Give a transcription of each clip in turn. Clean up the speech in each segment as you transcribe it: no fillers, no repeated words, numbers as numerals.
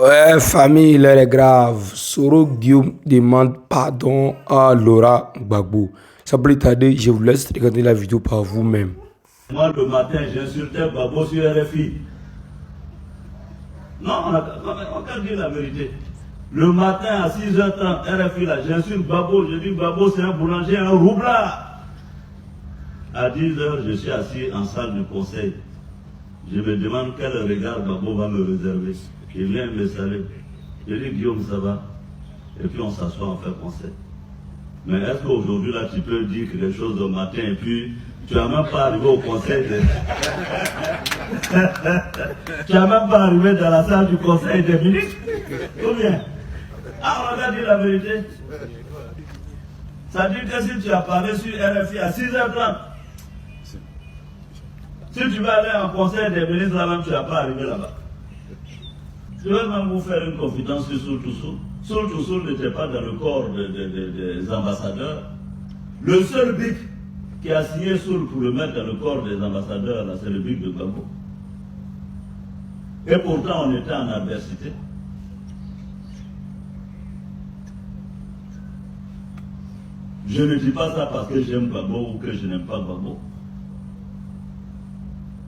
Ouais, famille, l'heure est grave. Soro Guillaume demande pardon à Laura Gbagbo. Sans plus tarder, je vous laisse regarder la vidéo par vous-même. Moi, le matin, j'insultais Babo sur RFI. Non, on a dit la vérité. Le matin, à 6h30, RFI, là, j'insulte Babo. Je dis Babo, c'est un boulanger, un roublard. À 10h, je suis assis en salle de conseil. Je me demande quel regard Babo va me réserver. Il vient me saluer. Je dis Guillaume, ça va. Et puis on s'assoit, on fait conseil. Mais est-ce qu'aujourd'hui, là, tu peux dire quelque chose au matin et puis tu n'as même pas arrivé au conseil de... Tu n'as même pas arrivé dans la salle du conseil des ministres? Ou bien? Ah, on a dit la vérité. Ça dit que si tu apparais sur RFI à 6h30, si tu vas aller en conseil des ministres là-même, tu n'as pas arrivé là-bas. Je vais même vous faire une confidence sur Soul to Soul. Soul to Soul n'était pas dans le corps des ambassadeurs. Le seul bic qui a signé Soul pour le mettre dans le corps des ambassadeurs, c'est le bic de Gbagbo. Et pourtant, on était en adversité. Je ne dis pas ça parce que j'aime Gbagbo ou que je n'aime pas Gbagbo.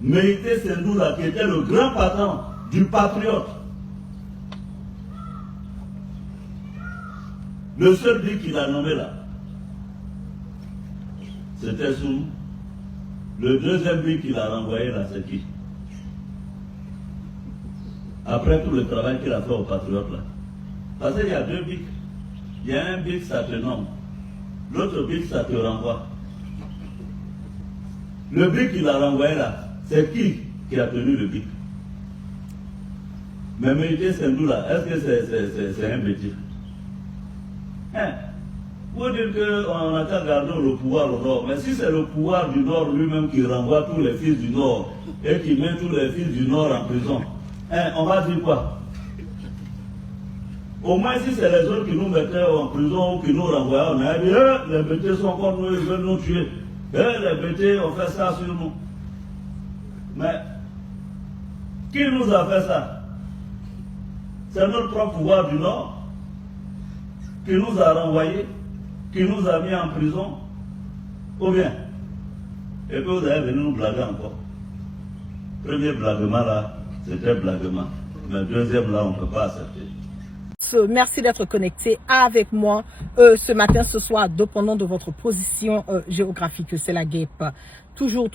Méïté Sendoula, qui était le grand patron du patriote, le seul but qu'il a nommé là, c'était Soul. Le deuxième but qu'il a renvoyé là, c'est qui? Après tout le travail qu'il a fait aux patriotes là. Parce qu'il y a deux bics. Il y a un bic, ça te nomme. L'autre bic, ça te renvoie. Le bic qu'il a renvoyé là, c'est qui a tenu le bic? Mais Méïté Sendoula, est-ce que c'est un bêtise? Pour dire qu'on n'a qu'à garder le pouvoir au nord. Mais si c'est le pouvoir du nord lui-même qui renvoie tous les fils du nord et qui met tous les fils du nord en prison, on va dire quoi? Au moins si c'est les autres qui nous mettaient en prison ou qui nous renvoyaient, on a dit les bêtés sont comme nous, ils veulent nous tuer. Les bêtés ont fait ça sur nous. Mais qui nous a fait ça? C'est notre propre pouvoir du nord qui nous a renvoyés, qui nous a mis en prison, ou bien? Et puis vous allez venir nous blaguer encore. Premier blaguement là, c'était blaguement. Mais deuxième là, on ne peut pas accepter. Merci d'être connecté avec moi ce matin, ce soir, dépendant de votre position géographique. C'est la guêpe. Toujours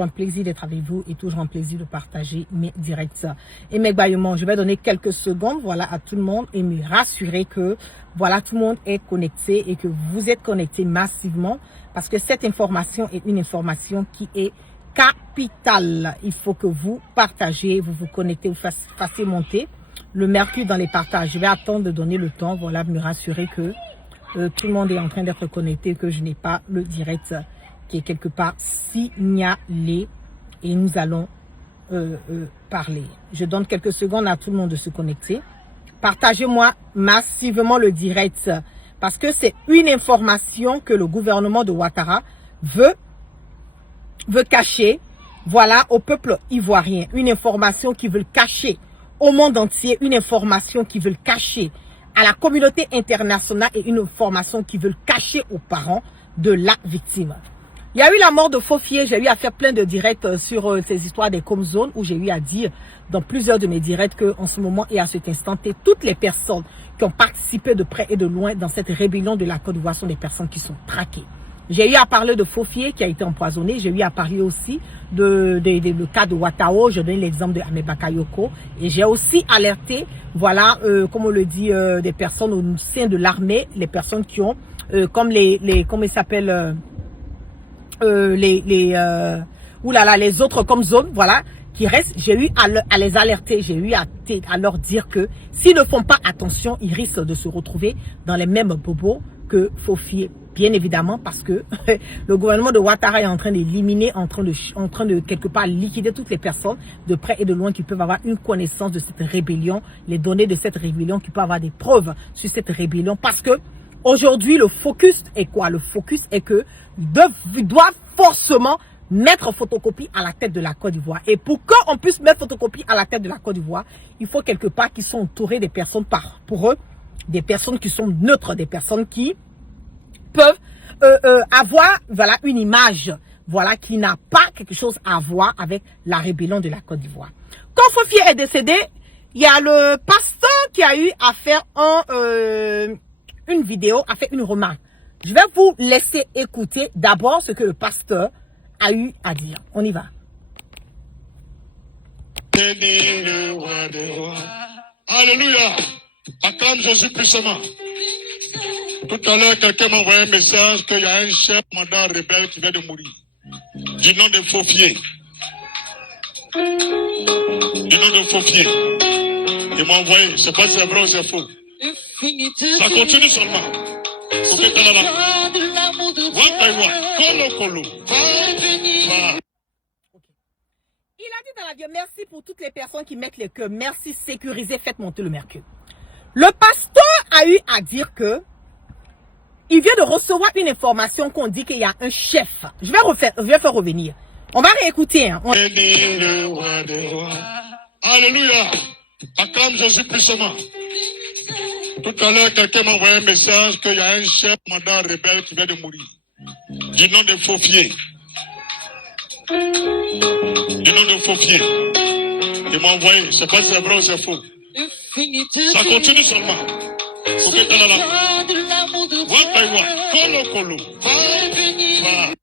un plaisir d'être avec vous et toujours un plaisir de partager mes directs et mes bâillements. Je vais donner quelques secondes, voilà, à tout le monde et me rassurer que, voilà, tout le monde est connecté et que vous êtes connectés massivement parce que cette information est une information qui est capitale. Il faut que vous partagez, vous vous connectez, vous fassiez monter le mercure dans les partages. Je vais attendre de donner le temps, voilà, me rassurer que tout le monde est en train d'être connecté, que je n'ai pas le direct qui est quelque part signalé et nous allons parler. Je donne quelques secondes à tout le monde de se connecter. Partagez-moi massivement le direct parce que c'est une information que le gouvernement de Ouattara veut cacher, voilà, au peuple ivoirien. Une information qu'ils veulent cacher au monde entier, une information qu'ils veulent cacher à la communauté internationale et une information qu'ils veulent cacher aux parents de la victime. Il y a eu la mort de Fofié, j'ai eu à faire plein de directs sur ces histoires des Comzones où j'ai eu à dire dans plusieurs de mes directs qu'en ce moment et à cet instant, toutes les personnes qui ont participé de près et de loin dans cette rébellion de la Côte d'Ivoire sont des personnes qui sont traquées. J'ai eu à parler de Fofié qui a été empoisonné. J'ai eu à parler aussi le cas de Ouattao. Je donne l'exemple de Ahmed Bakayoko. Et j'ai aussi alerté, voilà, comme on le dit, des personnes au sein de l'armée, les personnes qui ont, comme comment ils s'appellent, les autres comme zones, voilà, qui restent. J'ai eu à les alerter. J'ai eu à leur dire que s'ils ne font pas attention, ils risquent de se retrouver dans les mêmes bobos que Fofié. Bien évidemment parce que le gouvernement de Ouattara est en train d'éliminer, en train de quelque part liquider toutes les personnes de près et de loin qui peuvent avoir une connaissance de cette rébellion, les données de cette rébellion, qui peuvent avoir des preuves sur cette rébellion. Parce que aujourd'hui, le focus est quoi? Le focus est que ils doivent forcément mettre photocopie à la tête de la Côte d'Ivoire. Et pour qu'on puisse mettre photocopie à la tête de la Côte d'Ivoire, il faut quelque part qu'ils sont entourés des personnes pour eux, des personnes qui sont neutres, des personnes qui peuvent avoir voilà, une image voilà, qui n'a pas quelque chose à voir avec la rébellion de la Côte d'Ivoire. Quand Fofié est décédé, il y a le pasteur qui a eu à faire une vidéo, a fait une remarque. Je vais vous laisser écouter d'abord ce que le pasteur a eu à dire. On y va. Alléluia. Acclame Jésus puissamment. Tout à l'heure, quelqu'un m'a envoyé un message qu'il y a un chef mandat rebelle qui vient de mourir. Du nom de Fofié. Du nom de Fofié. Il m'a envoyé. C'est pas si c'est vrai ou c'est faux. Ça continue seulement. One by one. Colo. Voilà. Il a dit dans la vidéo, merci pour toutes les personnes qui mettent les cœurs. Merci, sécurisez, faites monter le mercure. Le pasteur a eu à dire que il vient de recevoir une information qu'on dit qu'il y a un chef. Je vais faire revenir. On va réécouter. Hein. Alléluia. Acclame Jésus puissamment. Tout à l'heure, quelqu'un m'a envoyé un message qu'il y a un chef mandat rebelle qui vient de mourir. Du nom de Fofié. Du nom de Fofié. Il m'a envoyé. C'est pas si c'est vrai ou c'est faux. Ça continue seulement. One by one. Colo. Voilà.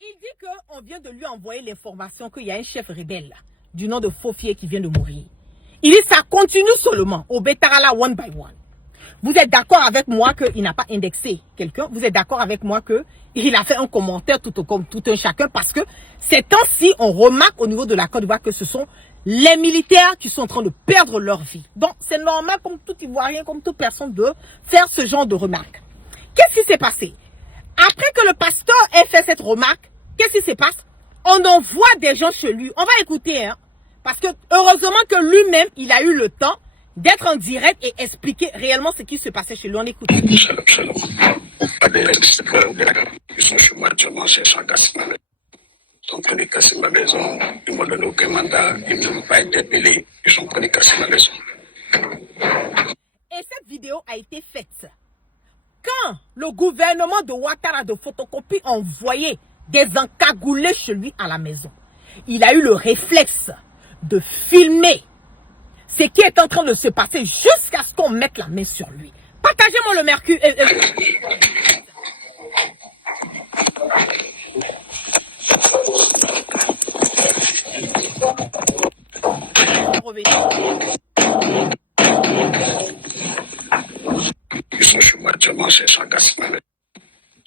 Il dit qu'on vient de lui envoyer l'information qu'il y a un chef rebelle du nom de Fofié qui vient de mourir. Il dit ça continue seulement au Betarala one by one. Vous êtes d'accord avec moi qu'il n'a pas indexé quelqu'un? Vous êtes d'accord avec moi qu'il a fait un commentaire tout un chacun? Parce que ces temps-ci, on remarque au niveau de la Côte d'Ivoire que ce sont les militaires qui sont en train de perdre leur vie. Donc, c'est normal, comme tout Ivoirien, comme toute personne, de faire ce genre de remarques. Qu'est-ce qui s'est passé? Après que le pasteur ait fait cette remarque, qu'est-ce qui se passe? On envoie des gens chez lui. On va écouter, hein. Parce que, heureusement que lui-même, il a eu le temps d'être en direct et expliquer réellement ce qui se passait chez lui. On écoute. Shalom. Ils sont chez moi, actuellement, chez Changassimane. Ils sont prenés casser ma maison. Ils m'ont donné aucun mandat. Ils ne m'ont pas interpellé. Ils sont prenés casser ma maison. Et cette vidéo a été faite quand le gouvernement de Ouattara de photocopie a envoyé des encagoulés chez lui à la maison. Il a eu le réflexe de filmer ce qui est en train de se passer jusqu'à ce qu'on mette la main sur lui. Partagez-moi le mercure. Ils sont chez moi, actuellement, chez Changassimane. Ils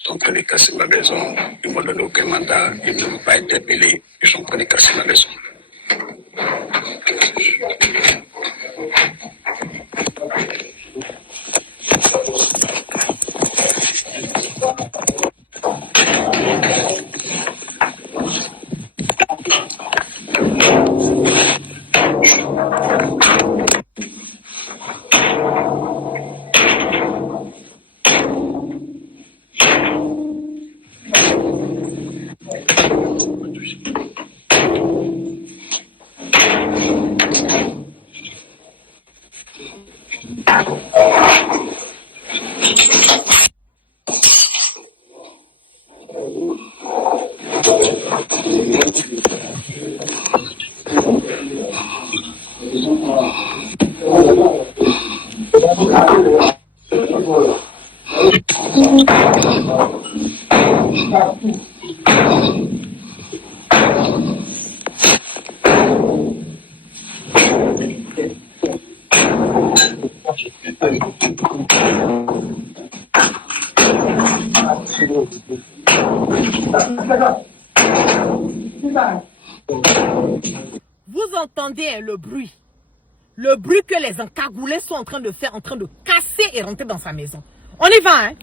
sont prenés casser ma maison. Ils m'ont donné aucun mandat. Ils ne m'ont pas interpellé. Ils sont prenés casser ma maison. Vous entendez le bruit. Le bruit que les encagoulés sont en train de faire, en train de casser et rentrer dans sa maison. On y va, hein?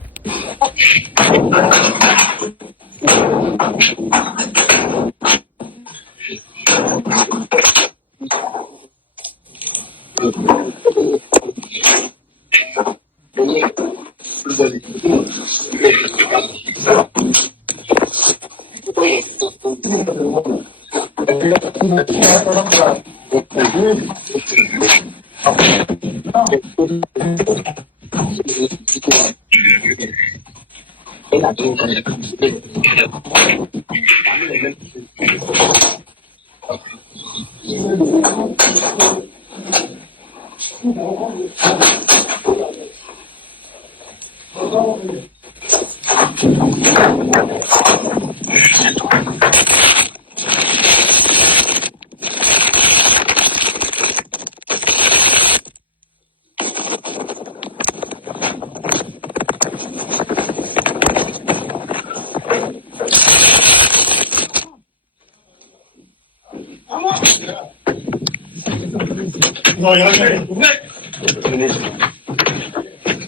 Non, il y a rien.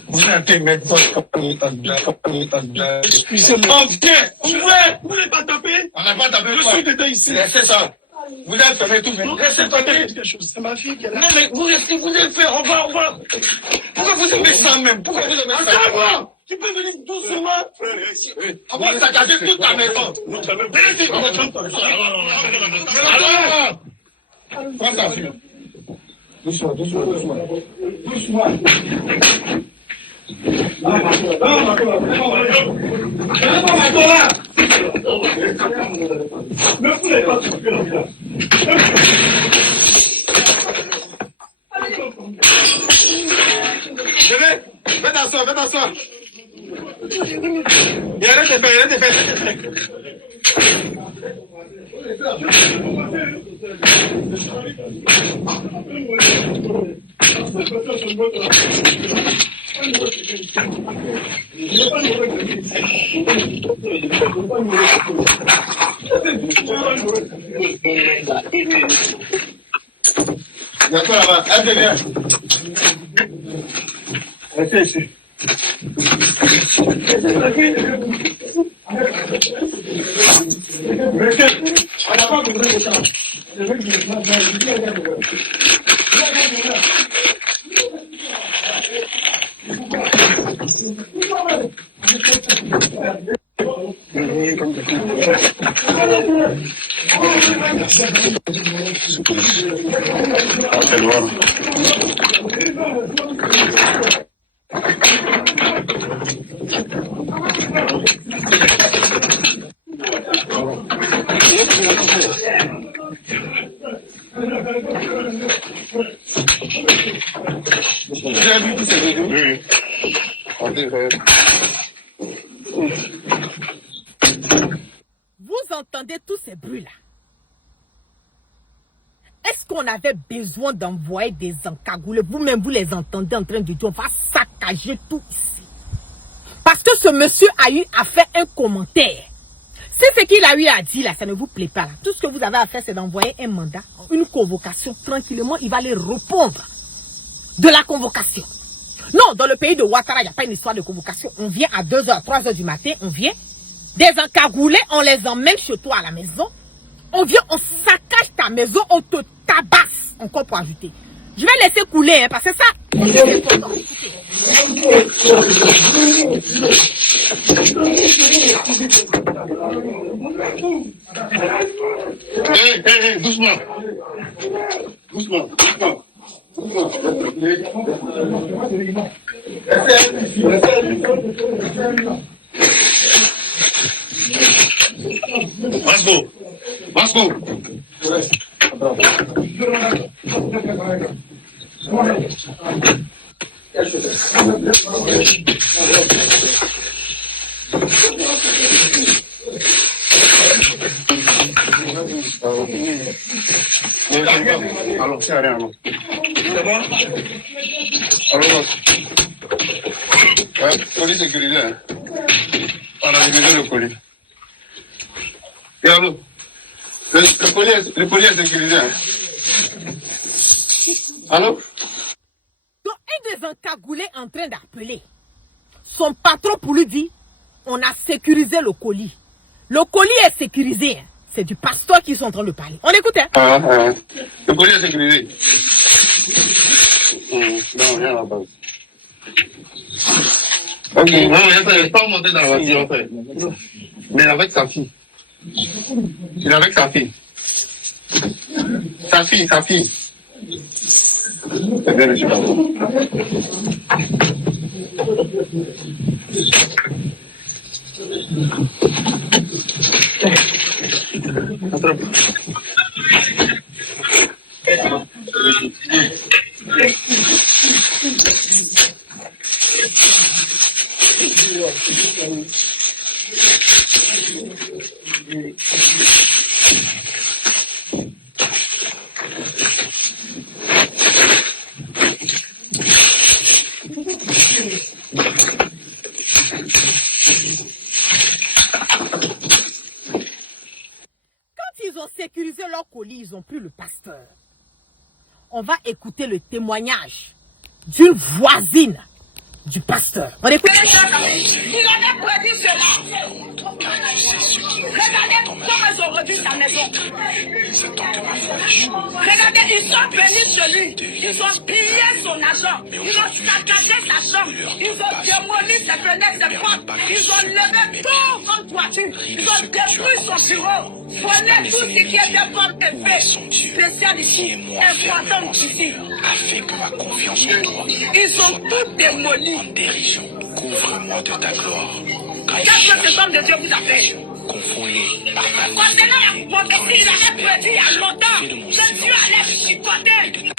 Vous êtes médecin, excusez-moi. Vous n'avez pas tapé? On n'a pas tapé. Je suis dedans ici. C'est ça. Vous avez fait tout. Restez tomber. C'est ma fille qui est là. Non, mais vous restez, vous avez fait. On va. Pourquoi vous aimez ça même? Pourquoi vous aimez ça? Attends-moi. Tu peux venir doucement. On va saccager toute ta maison. Prends ta fille. Doucement. Fais t'asseoir. Il arrête de faire. D'accord, là-bas. Allez, viens. Restez ici. Vous entendez tous ces bruits-là? Est-ce qu'on avait besoin d'envoyer des encagoulés? Vous-même, vous les entendez en train de dire, on va saccager tout ici. Parce que ce monsieur a eu à faire un commentaire. Si ce qu'il a eu à dire là, ça ne vous plaît pas là. Tout ce que vous avez à faire, c'est d'envoyer un mandat, une convocation. Tranquillement, il va les répondre de la convocation. Non, dans le pays de Ouattara, il n'y a pas une histoire de convocation. On vient à 2h, 3h du matin, on vient. Des encagoulés, on les emmène chez toi à la maison. On vient, on saccage ta maison, on te tabasse. Encore pour ajouter. Je vais laisser couler, hein, parce que ça, c'est important. Hey, doucement. Vasco. Alors, c'est rien. C'est bon? Alors, colis sécurisé. On a divisé le colis. Et alors, le colis est sécurisé. Allô? Donc, un des encagoulés en train d'appeler son patron pour lui dire, on a sécurisé le colis. Le colis est sécurisé. C'est du pasteur qui sont en train de parler. On écoute, hein? Le colis est sécurisé. Non, rien à la base. Ok, non, il n'est pas monté dans la voiture, en fait. Mais avec sa fille. Il est avec sa fille. Sa fille. Ils ont sécurisé leur colis, ils ont pris le pasteur. On va écouter le témoignage d'une voisine du pasteur. On écoute. Il avait prédit cela. Regardez comment ils ont réduit sa maison. Regardez, ils sont venus chez lui. Ils ont pillé son argent. Ils ont saccagé sa chambre. Ils ont démoli ses fenêtres, ses portes. Ils ont levé tout son toiture. Ils ont détruit son bureau. Prenez tout ce qui était comme effet spécial ici, important ici. Avec ma confiance en toi. Ils ont tout démoli. En dérision, couvre-moi de ta gloire. Qu'est-ce que cet homme de Dieu vous a fait? Confonds-les par ta Concernant la prophétie, il avait prédit il y a longtemps que Dieu allait chicoter.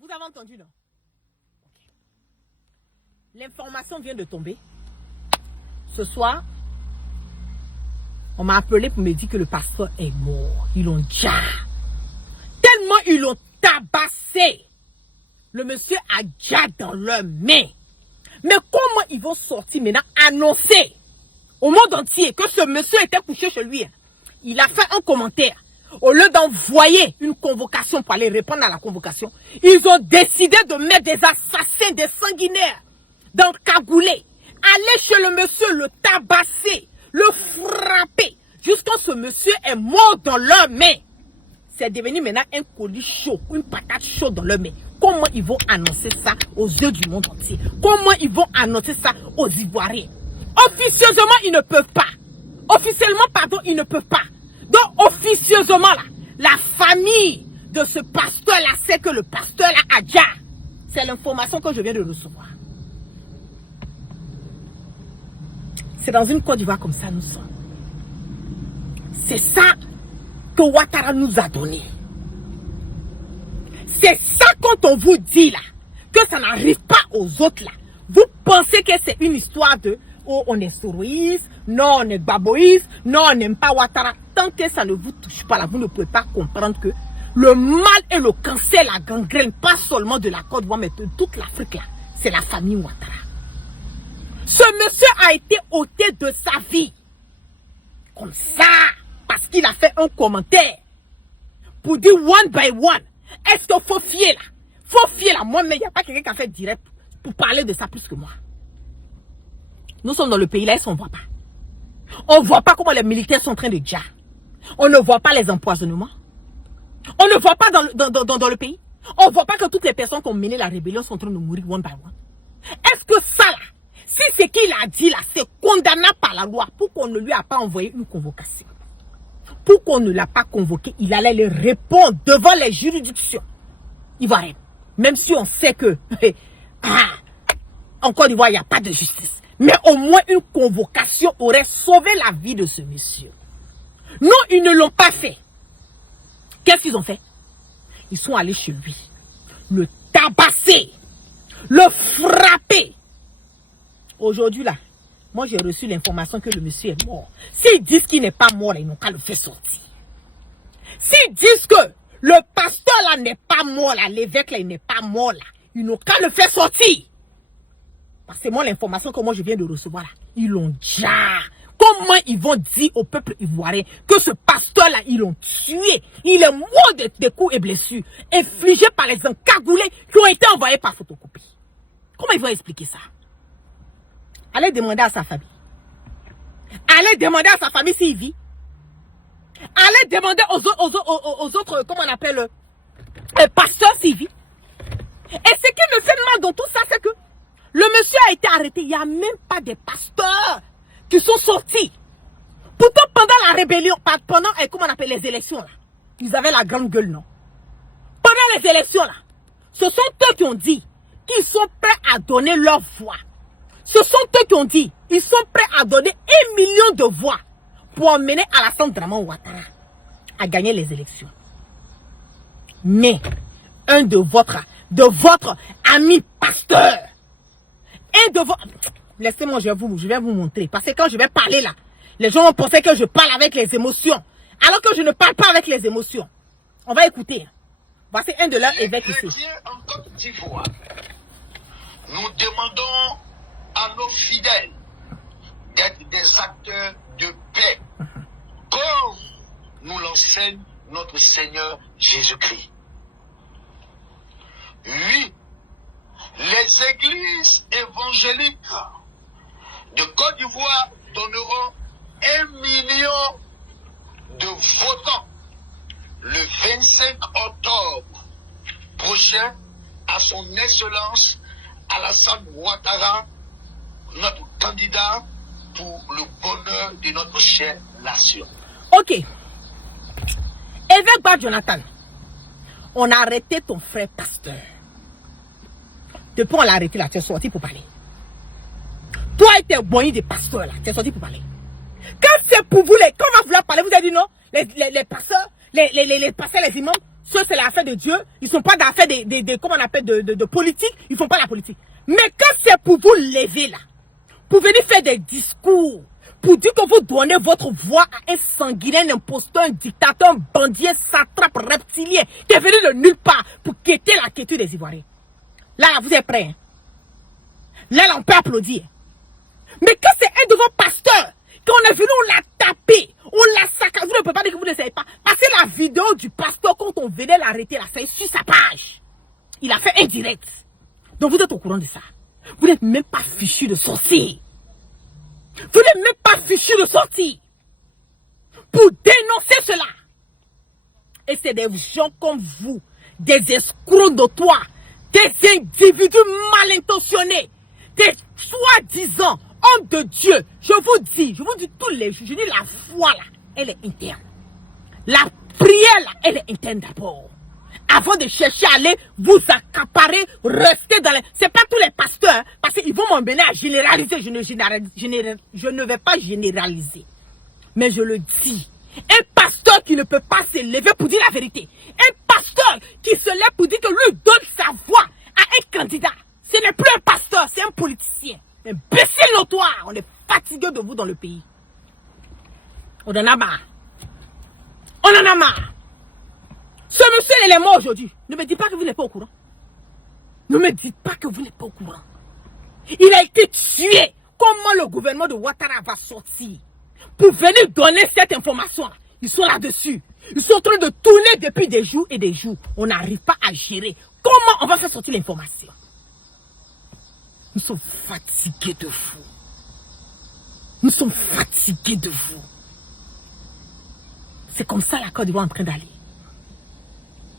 Vous avez entendu, non? L'information vient de tomber. Ce soir, on m'a appelé pour me dire que le pasteur est mort. Ils l'ont déjà. Tellement ils l'ont tabassé. Le monsieur a déjà dans leurs mains. Mais comment ils vont sortir maintenant, annoncer au monde entier que ce monsieur était couché chez lui? Il a fait un commentaire. Au lieu d'envoyer une convocation pour aller répondre à la convocation, ils ont décidé de mettre des assassins, des sanguinaires dans le cagoulé. Aller chez le monsieur, le tabasser, le frapper, jusqu'à ce monsieur est mort dans leurs mains. C'est devenu maintenant un colis chaud, une patate chaude dans leurs mains. Comment ils vont annoncer ça aux yeux du monde entier? Comment ils vont annoncer ça aux Ivoiriens? Officieusement, ils ne peuvent pas. Officiellement, pardon, ils ne peuvent pas. Donc, officieusement, là, la famille de ce pasteur-là sait que le pasteur-là a déjà. C'est l'information que je viens de recevoir. C'est dans une Côte d'Ivoire comme ça nous sommes. C'est ça que Ouattara nous a donné. C'est ça quand on vous dit là, que ça n'arrive pas aux autres là. Vous pensez que c'est une histoire de oh, on est soroïste, non on est baboïste, non on n'aime pas Ouattara. Tant que ça ne vous touche pas là, vous ne pouvez pas comprendre que le mal et le cancer, la gangrène, pas seulement de la Côte d'Ivoire, mais de toute l'Afrique là, c'est la famille Ouattara. Ce monsieur a été ôté de sa vie. Comme ça, parce qu'il a fait un commentaire pour dire one by one. Est-ce qu'il faut fier là? Faut fier là. Moi, mais il n'y a pas quelqu'un qui a fait direct pour parler de ça plus que moi. Nous sommes dans le pays là, on ne voit pas. On ne voit pas comment les militaires sont en train de dire. On ne voit pas les empoisonnements. On ne voit pas dans le pays. On ne voit pas que toutes les personnes qui ont mené la rébellion sont en train de mourir one by one. Est-ce que ça là, si ce qu'il a dit là, c'est condamnable par la loi, pour qu'on ne lui a pas envoyé une convocation? Pour qu'on ne l'a pas convoqué, il allait les répondre devant les juridictions ivoiriennes. Même si on sait que en Côte d'Ivoire, il n'y a pas de justice. Mais au moins une convocation aurait sauvé la vie de ce monsieur. Non, ils ne l'ont pas fait. Qu'est-ce qu'ils ont fait? Ils sont allés chez lui, le tabasser, le frapper. Aujourd'hui là, moi j'ai reçu l'information que le monsieur est mort. S'ils disent qu'il n'est pas mort là, ils n'ont qu'à le faire sortir. S'ils disent que le pasteur là n'est pas mort là, l'évêque là il n'est pas mort là, ils n'ont qu'à le faire sortir. Parce que moi l'information que moi je viens de recevoir là, ils l'ont déjà. Comment ils vont dire au peuple ivoirien que ce pasteur là ils l'ont tué? Il est mort de coups et blessures infligés par les encagoulés qui ont été envoyés par photocopie. Comment ils vont expliquer ça? Allez demander à sa famille. Allez demander à sa famille s'il vit. Allez demander aux autres, comment on appelle, pasteurs s'il vit. Et ce qui me fait mal dans tout ça, c'est que le monsieur a été arrêté. Il n'y a même pas des pasteurs qui sont sortis. Pourtant, pendant la rébellion, pendant, comment on appelle les élections là, ils avaient la grande gueule, non? Pendant les élections là, Ce sont eux qui ont dit qu'ils sont prêts à donner leur voix. Ce sont eux qui ont dit qu'ils sont prêts à donner 1 million de voix pour emmener Alassane Dramane Ouattara à gagner les élections. Mais un de votre ami pasteur, un de votre... Laissez-moi, je vais vous montrer. Parce que quand je vais parler là, les gens vont penser que je parle avec les émotions. Alors que je ne parle pas avec les émotions. On va écouter. Voici un de leurs évêques ici. En Côte d'Ivoire, nous demandons à nos fidèles d'être des acteurs de paix, comme nous l'enseigne notre Seigneur Jésus-Christ. Oui, les églises évangéliques de Côte d'Ivoire donneront 1 million de votants le 25 octobre prochain à son excellence Alassane Ouattara, notre candidat pour le bonheur de notre chère nation. Ok. Évêque Bad Jonathan, on a arrêté ton frère pasteur. Depuis on l'a arrêté là, tu es sorti pour parler. Toi et tes boignes de pasteurs là, tu es sorti pour parler. Quand c'est pour vous, quand on va vouloir parler, vous avez dit non, les pasteurs, les pasteurs, les imams, ceux c'est l'affaire de Dieu, ils ne sont pas dans l'affaire comment on appelle, de politique, ils ne font pas la politique. Mais quand c'est pour vous lever là, pour venir faire des discours, pour dire que vous donnez votre voix à un sanguinaire, un imposteur, un dictateur, un bandit, un satrape reptilien, qui est venu de nulle part pour quitter la quiétude des Ivoiriens. Là, vous êtes prêts. Hein? Là, on peut applaudir. Mais quand c'est un de vos pasteurs, quand on est venu, on l'a tapé, on l'a saccagé. Vous ne pouvez pas dire que vous ne savez pas. Parce que la vidéo du pasteur, quand on venait l'arrêter, là, c'est sur sa page. Il a fait un direct. Donc vous êtes au courant de ça. Vous n'êtes même pas fichu de sortir. Vous n'êtes même pas fichu de sortir. Pour dénoncer cela. Et c'est des gens comme vous, des escrocs notoires, des individus mal intentionnés, des soi-disant hommes de Dieu. Je vous dis tous les jours, je dis la foi là, elle est interne. La prière là, elle est interne d'abord. Avant de chercher à aller vous accaparer, rester dans les... C'est pas tous les pasteurs, hein, parce qu'ils vont m'emmener à généraliser. Je ne vais pas généraliser. Mais je le dis. Un pasteur qui ne peut pas se lever pour dire la vérité. Un pasteur qui se lève pour dire que lui donne sa voix à un candidat. Ce n'est plus un pasteur, c'est un politicien. Un imbécile notoire. On est fatigué de vous dans le pays. On en a marre. On en a marre. Ce monsieur, il est mort aujourd'hui. Ne me dites pas que vous n'êtes pas au courant. Ne me dites pas que vous n'êtes pas au courant. Il a été tué. Comment le gouvernement de Ouattara va sortir pour venir donner cette information? Ils sont là-dessus. Ils sont en train de tourner depuis des jours et des jours. On n'arrive pas à gérer. Comment on va faire sortir l'information? Nous sommes fatigués de vous. Nous sommes fatigués de vous. C'est comme ça la Côte d'Ivoire est en train d'aller.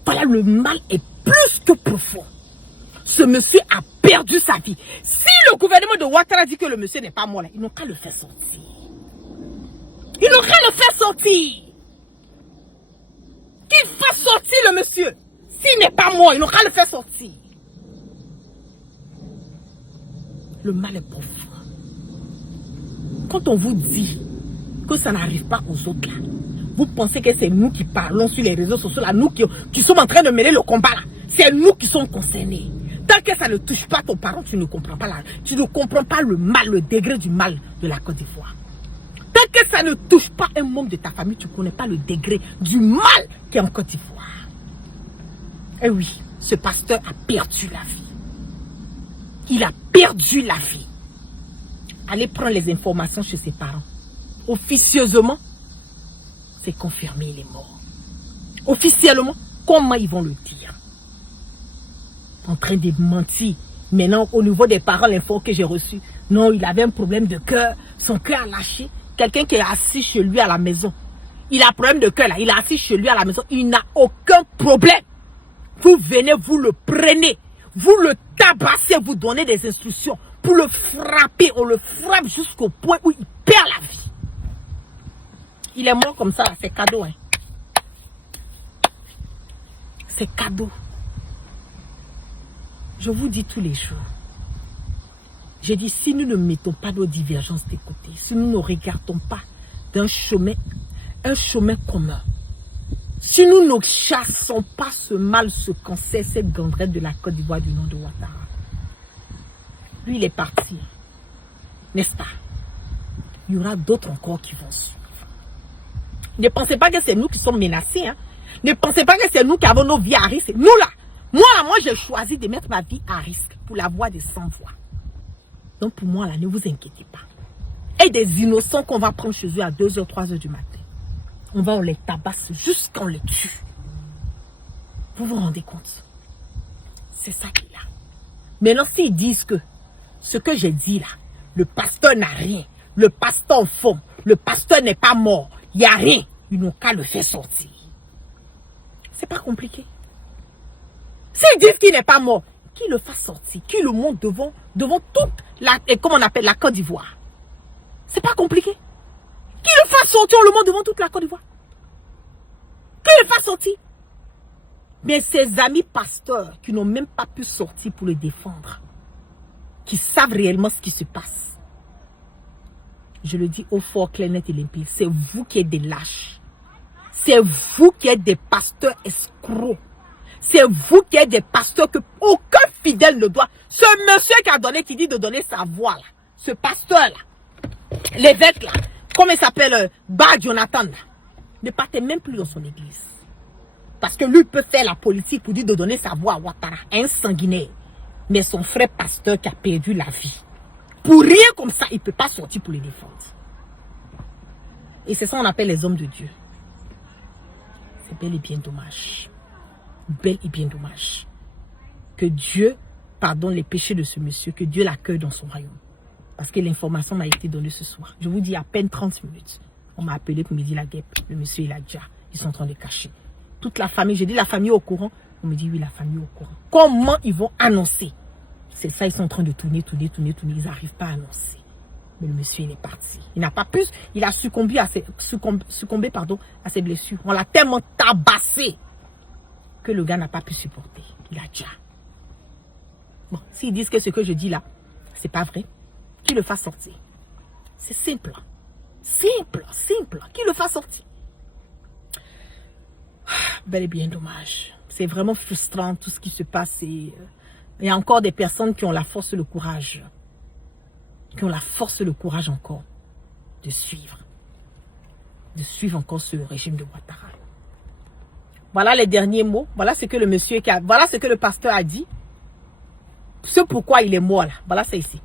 Voilà, le mal est plus que profond. Ce monsieur a perdu sa vie. Si le gouvernement de Ouattara dit que le monsieur n'est pas mort, là, ils n'ont qu'à le faire sortir. Ils n'ont qu'à le faire sortir. Qu'il fasse sortir le monsieur. S'il n'est pas mort, ils n'ont qu'à le faire sortir. Le mal est profond. Quand on vous dit que ça n'arrive pas aux autres là, vous pensez que c'est nous qui parlons sur les réseaux sociaux là, nous qui sommes en train de mener le combat là. C'est nous qui sommes concernés. Tant que ça ne touche pas ton parent, tu ne comprends pas tu ne comprends pas le mal, le degré du mal de la Côte d'Ivoire. Tant que ça ne touche pas un membre de ta famille, tu ne connais pas le degré du mal qui est en Côte d'Ivoire. Et oui, ce pasteur a perdu la vie. Il a perdu la vie. Allez prendre les informations chez ses parents. Officieusement, c'est confirmé, il est mort. Officiellement, comment ils vont le dire? En train de mentir. Maintenant, au niveau des parents, l'info que j'ai reçue, non, il avait un problème de cœur, son cœur a lâché. Quelqu'un qui est assis chez lui à la maison, il a un problème de cœur là, il est assis chez lui à la maison, il n'a aucun problème. Vous venez, vous le prenez, vous le tabassez, vous donnez des instructions pour le frapper. On le frappe jusqu'au point où il perd la vie. Il est mort comme ça, c'est cadeau. Hein. C'est cadeau. Je vous dis tous les jours. J'ai dit, si nous ne mettons pas nos divergences de côté, si nous ne regardons pas d'un chemin, un chemin commun, si nous ne chassons pas ce mal, ce cancer, cette gangrène de la Côte d'Ivoire du nom de Ouattara, lui il est parti, n'est-ce pas? Il y aura d'autres encore qui vont suivre. Ne pensez pas que c'est nous qui sommes menacés, hein? Ne pensez pas que c'est nous qui avons nos vies à risque. Nous là, moi j'ai choisi de mettre ma vie à risque pour la voix des sans-voix. Donc pour moi là, ne vous inquiétez pas. Et des innocents qu'on va prendre chez eux à 2h, 3h du matin. On les tabasse jusqu'à on les tue. Vous vous rendez compte? C'est ça qu'il y a. Maintenant s'ils disent que ce que j'ai dit là, le pasteur n'a rien, le pasteur en forme, le pasteur n'est pas mort, il n'y a rien, ils n'ont qu'à le faire sortir. C'est pas compliqué. S'ils disent qu'il n'est pas mort, qu'il le fasse sortir, qu'il le monte devant toute la, comment on appelle, la Côte d'Ivoire. C'est pas compliqué. Qu'il le fasse sortir, on le monte devant toute la Côte d'Ivoire. Qu'il le fasse sortir. Mais ses amis pasteurs qui n'ont même pas pu sortir pour le défendre, qui savent réellement ce qui se passe. Je le dis au fort, clair, net et limpide, c'est vous qui êtes des lâches. C'est vous qui êtes des pasteurs escrocs. C'est vous qui êtes des pasteurs que aucun fidèle ne doit. Ce monsieur qui a donné, qui dit de donner sa voix là, ce pasteur là, l'évêque là, comment il s'appelle, Bad Jonathan là, ne partez même plus dans son église. Parce que lui peut faire la politique pour dire de donner sa voix à Ouattara, un sanguinaire. Mais son frère pasteur qui a perdu la vie, pour rien comme ça, il ne peut pas sortir pour les défendre. Et c'est ça qu'on appelle les hommes de Dieu. C'est bel et bien dommage. Bel et bien dommage. Que Dieu pardonne les péchés de ce monsieur, que Dieu l'accueille dans son royaume. Parce que l'information m'a été donnée ce soir. Je vous dis à peine 30 minutes. On m'a appelé pour me dire la guêpe. Le monsieur il a déjà. Ils sont en train de cacher. Toute la famille, j'ai dit la famille est au courant. On me dit oui, la famille est au courant. Comment ils vont annoncer? C'est ça, ils sont en train de tourner. Ils n'arrivent pas à annoncer. Mais le monsieur, il est parti. Il n'a pas pu, il a succombé à ses blessures. On l'a tellement tabassé que le gars n'a pas pu supporter. Il a déjà. Bon, s'ils disent que ce que je dis là, c'est pas vrai, qu'il le fasse sortir. C'est simple. Simple. Qu'il le fasse sortir. Bel et bien dommage. C'est vraiment frustrant tout ce qui se passe. Et il y a encore des personnes qui ont la force et le courage. Qui ont la force et le courage encore de suivre. De suivre encore ce régime de Ouattara. Voilà les derniers mots. Voilà ce que le monsieur voilà ce que le pasteur a dit. Ce pourquoi il est mort là. Voilà, c'est ici.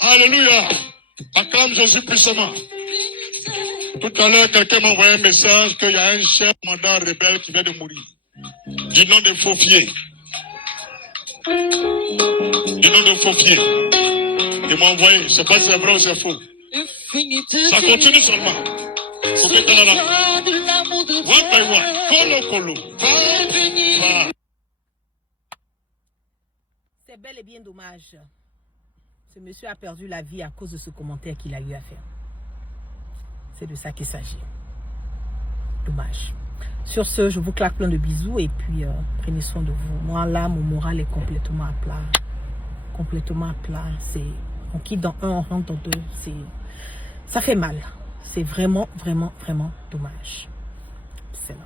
Alléluia. Acclame Jésus puissamment. Tout à l'heure, quelqu'un m'a envoyé un message qu'il y a un chef commandant rebelle qui vient de mourir. Du nom de Faufier. Du nom de Faufier. Il m'a envoyé. C'est pas si c'est vrai ou c'est faux. Ça continue seulement. C'est bel et bien dommage. Ce monsieur a perdu la vie à cause de ce commentaire qu'il a eu à faire. C'est de ça qu'il s'agit. Dommage. Sur ce, je vous claque plein de bisous et puis prenez soin de vous. Moi là, mon moral est complètement à plat. Complètement à plat. On quitte dans un, on rentre dans deux. Ça fait mal. C'est vraiment, vraiment, vraiment dommage. C'est là.